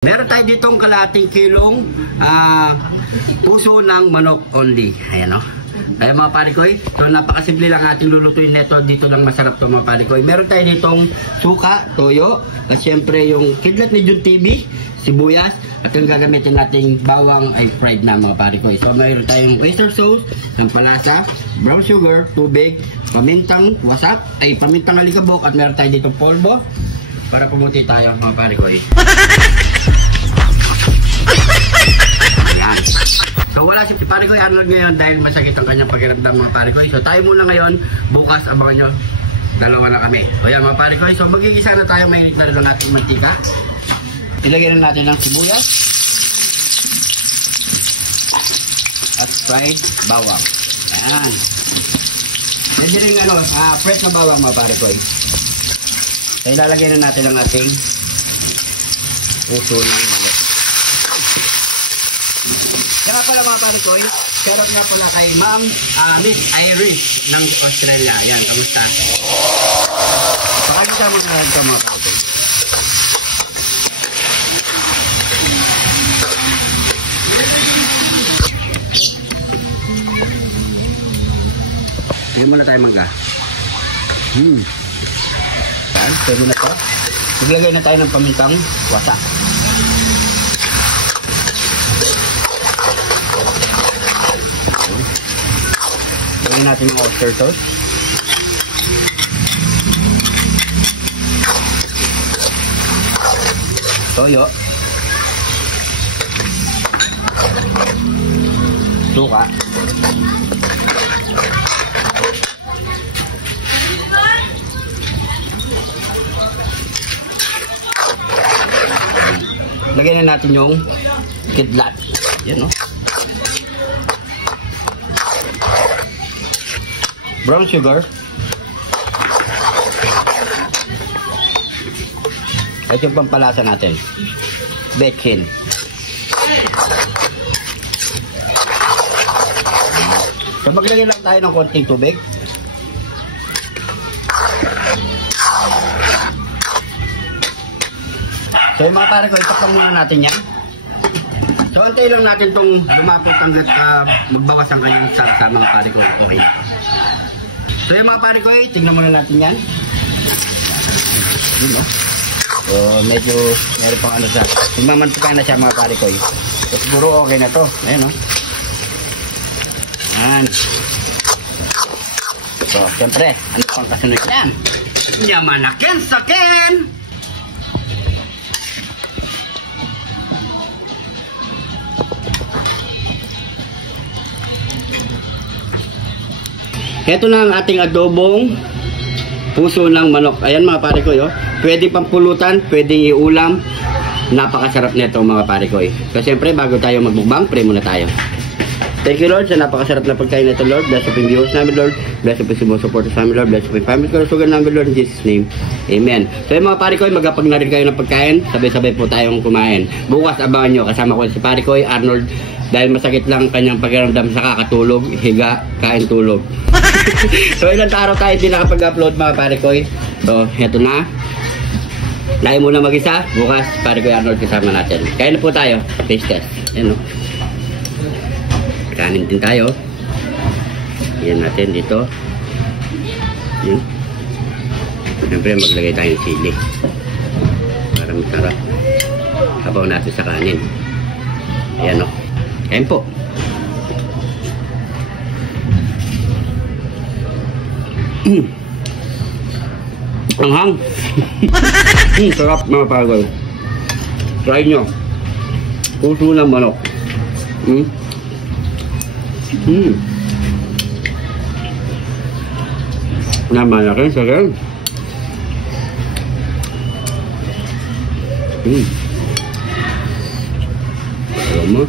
Meron tayo ditong kalahating kilong puso ng manok only. Ayan o. Ayan mga parikoy. So napakasimple lang ating lulutuin neto. Dito lang masarap to mga parikoy. Meron tayo ditong suka, toyo, at syempre yung kidlat ni Jun TV, sibuyas, at yung gagamitin nating bawang ay fried na mga parikoy. So mayroon tayong oyster sauce, ng palasa, brown sugar, tubig, pamintang wasak, ay pamintang alikabok, at meron tayo ditong polvo para pumuti tayo mga parikoy. Ayan. So wala si Parikoy Arnold ngayon dahil masakit ang kanyang pakiramdam mga parikoy. So tayo muna ngayon, bukas abangan nyo, dalawa na kami. O yan mga parikoy, so magigisa na tayo, mainit na rin ang ating mantika. Ilagay na natin ng sibuyas at fried bawang. Ayan. Medyo rin fresh na bawang mga parikoy. So ilalagay na natin ang ating puso ng manok. Kaya pala mga parikoy, shoutout nga pala kay Ma'am Miss Irish ng Australia. Yan, kamusta? Pakakita mo na rin ka mga parikoy. Hindi muna tayo magga. Yan, pwede na ito. Maglagay na tayo ng pamintang wasak. Lagyan natin yung oyster sauce. Toyo. Suka. Lagyan na natin yung kidlat. Yan, no? Brown sugar. At yung pampalasa natin. Bechin. So maglagay lang tayo ng konting tubig. So yung mga parikoy, itakpan muna natin yan. So antay lang natin itong lumapit hanggat magbawas ang kanyang sarsa mga parikoy. Okay. So yung mga parikoy, tignan muna natin yan. Yun, no? So medyo meron pang siya. Magmamantika na siya mga parikoy. So siguro okay na to. Ayan, no? Ayan. So siyempre, ano pang kasunod yan? Yamanakin sakin! Ito na ang ating adobong puso ng manok. Ayan mga parikoy, oh. Pwede pang pulutan, pwedeng iulam. Napakasarap nito mga parikoy. So siyempre bago tayo magbukbang, pray muna tayo. Thank you Lord sa napakasarap na pagkain nito Lord. Bless po yung viewers namin Lord. Bless po yung sumusuporta sa amin Lord. Bless po yung family kalusugan namin Lord. In Jesus name, Amen. So yung mga parikoy, magkapag na rin kayo ng pagkain. Sabay-sabay po tayong kumain. Bukas abangan nyo, kasama ko si Parikoy Arnold. Dahil masakit lang kanyang pakiramdam sa kakatulog, higa, kain, tulog. So ilang araw tayo din nakapag-upload mga parikoy. So eto na. Layo muna mag-isa. Bukas Parikoy Arnold kasama natin. Kain na po tayo. Taste test. Ayan o. Kanin din tayo. Yan natin dito. Yan. Siyempre maglagay tayong sili. Para masarap. Habaw natin sa kanin. Ayan o. Kain po. Anghang. Sarap mga parikoy. Try nyo. Puso ng manok. Namalakin sa rin. Aroma.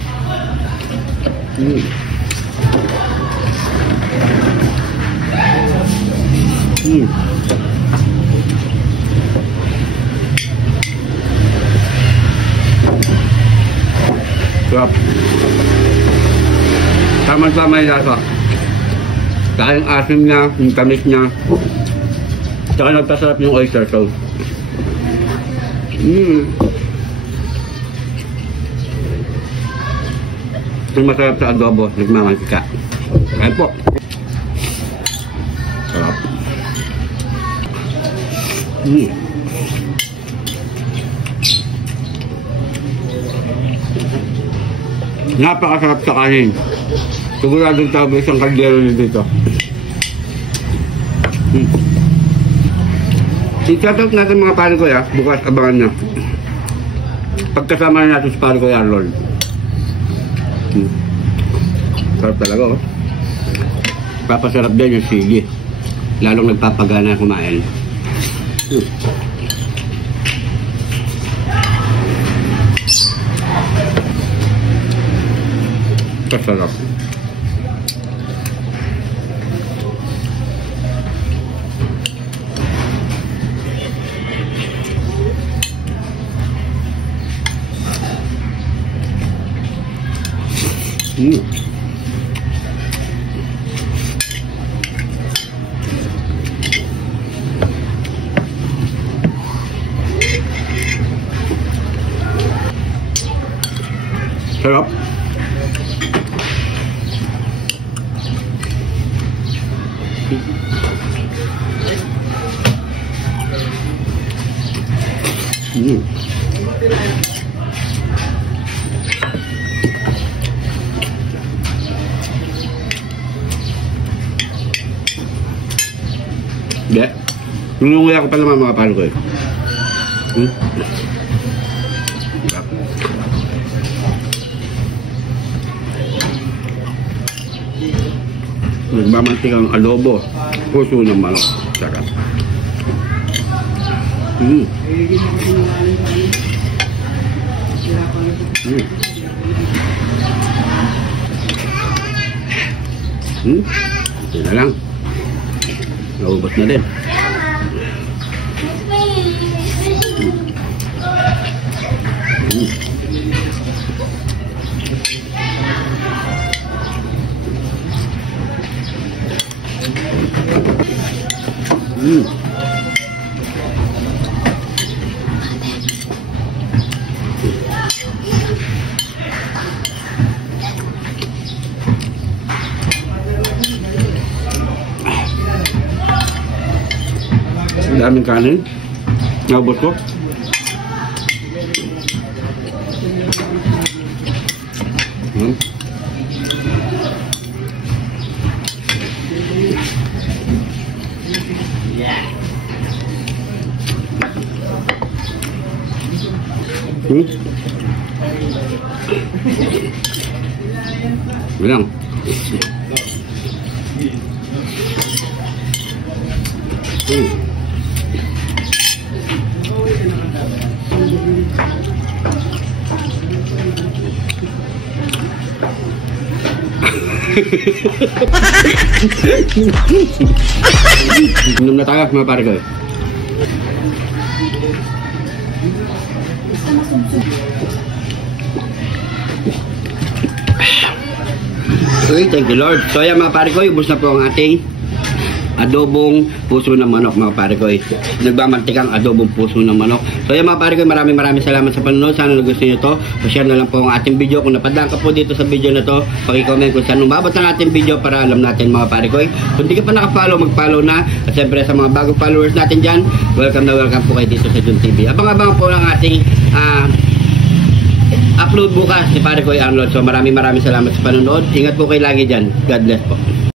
Sarap. Tama-tama yung lasa. Dahil yung asim niya, yung tamis niya. Tsaka nagpasarap yung oyster sauce. Yung masarap sa adobo, nagmamantika. Ayan po. Sarap. Napakasarap sa kanin. Siguradong tawag isang kaldero dito. I-shoutout natin mga pare ko ya. Bukas abangan na. Pagkasama na natin sa pare ko ya, Arnold. Sarap talaga oh. Papasarap din yung sigi. Lalong nagpapagana kumain. Sarap. Sarap. Hindi. Nunungay ako pala mga palo ko eh. Nagmamantikang adobo. Puso ng manok. Sarap. Yan na lang. Naubos na din. Daming kanin. Naubos ko. Bilang. Inom na tayo mga pare ko. Okay, thank you Lord. So ayan mga pare ko, ubos na po ang ating adobong puso ng manok mga pare ko. Nagmamantikang adobong puso ng manok. So ayan mga pare ko, maraming salamat sa panonood. Sana nagustuhan nyo to. Pa-share na lang po ang ating video. Kung napadaan ka po dito sa video na to, paki-comment kung saan umabot ang ating video para alam natin mga pare ko. Kung di ka pa naka-follow, mag-follow na. At siyempre sa mga bagong followers natin dyan, welcome na welcome po kayo dito sa Jun TV. Abang-abang po ang ating upload bukas si pare ko Arnold. So maraming salamat sa panonood. Ingat po kayo lagi dyan. God bless po.